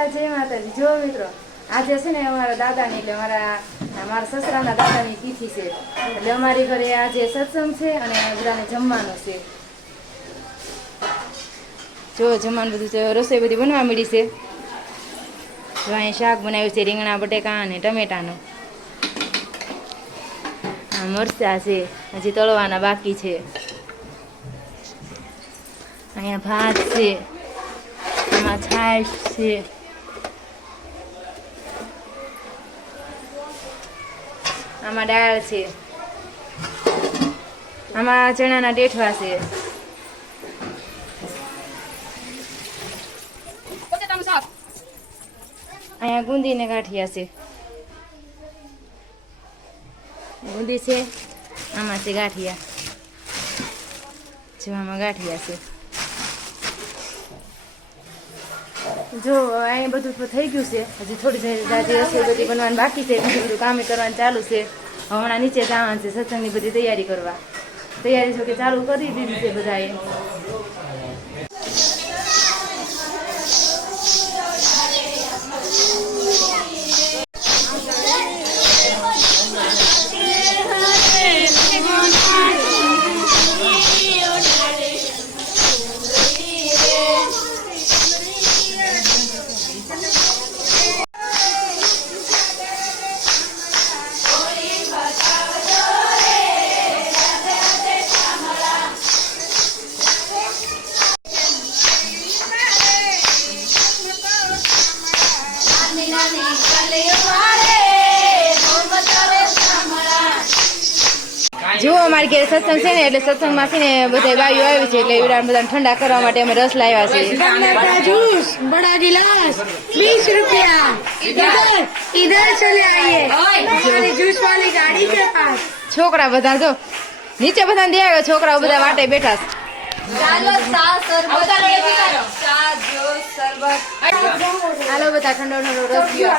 નમસ્કાર જય માતાજી. જો મિત્રો, આજે છે ને અમારા દાદાની એટલે અમારા મારા સસરાના દાદાની તિથિ છે. એટલે અમારી ઘરે આજે સત્સંગ છે અને બધાને જમવાનું છે. જો જમવાનું બધું રસોઈ બધી બનવા મળી છે. જો અહીં શાક બનાવ્યું છે, રીંગણા, બટેકા અને ટમેટાનું. આ મરચાં છે, હજી તળવાના બાકી છે. અહીંયા ભાત છે આમાં છાશ છે. આમાં દાળ છે. આમાં ચણાના દેઠવા છે. અહીંયા ગુંદીને ગાંઠિયા છે. ગુંદી છે આમાં છે ગાંઠિયા. જેવામાં ગાંઠિયા છે. જો અહીંયા બધું તો થઈ ગયું છે. હજી થોડી જાજી રસોઈ બધી બનવાની બાકી છે. બીજું બધું કામે કરવાનું ચાલુ છે. હમણાં નીચે જવાનું છે, સત્સંગની બધી તૈયારી કરવા. તૈયારી જો કે ચાલુ કરી દીધી છે બધાએ. અમારે ઘેર સત્સંગ છે ને એટલે સત્સંગમાં છે ને બધા ગાયો આવી છે એટલે એવડા બધા ઠંડા કરવા માટે અમે રસ લાવ્યા છે જૂસ બડા ગિલાસ વીસ રૂપિયા. ઇધર ચલે આઈએ. જૂસ વાળી ગાડી છે પાસ. છોકરા બધા જો નીચે બધા દે આવ્યો છોકરાઓ બધા વાટે બેઠા છે. ચાલો સા સરબત હાલો બધા ઠંડો ઠંડો રસ પીવા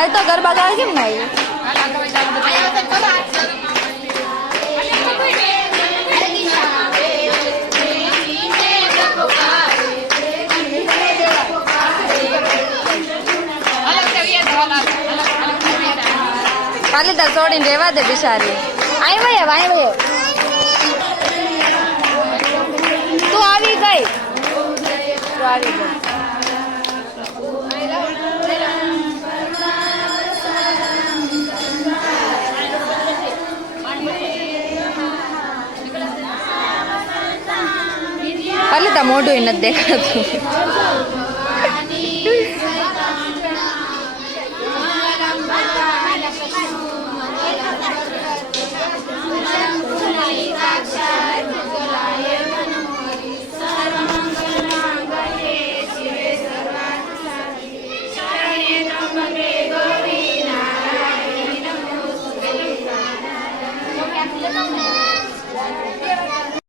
અય તો ગરબા ગાવા કેમ ના ખાલી તાર છોડીને રહેવા દે બિચારી. આઈ ભાઈ આઈ ભાઈ તું આવી ગઈ. તું આવી ગઈ. અલ્લે તા મોઢું નથી દેખાતું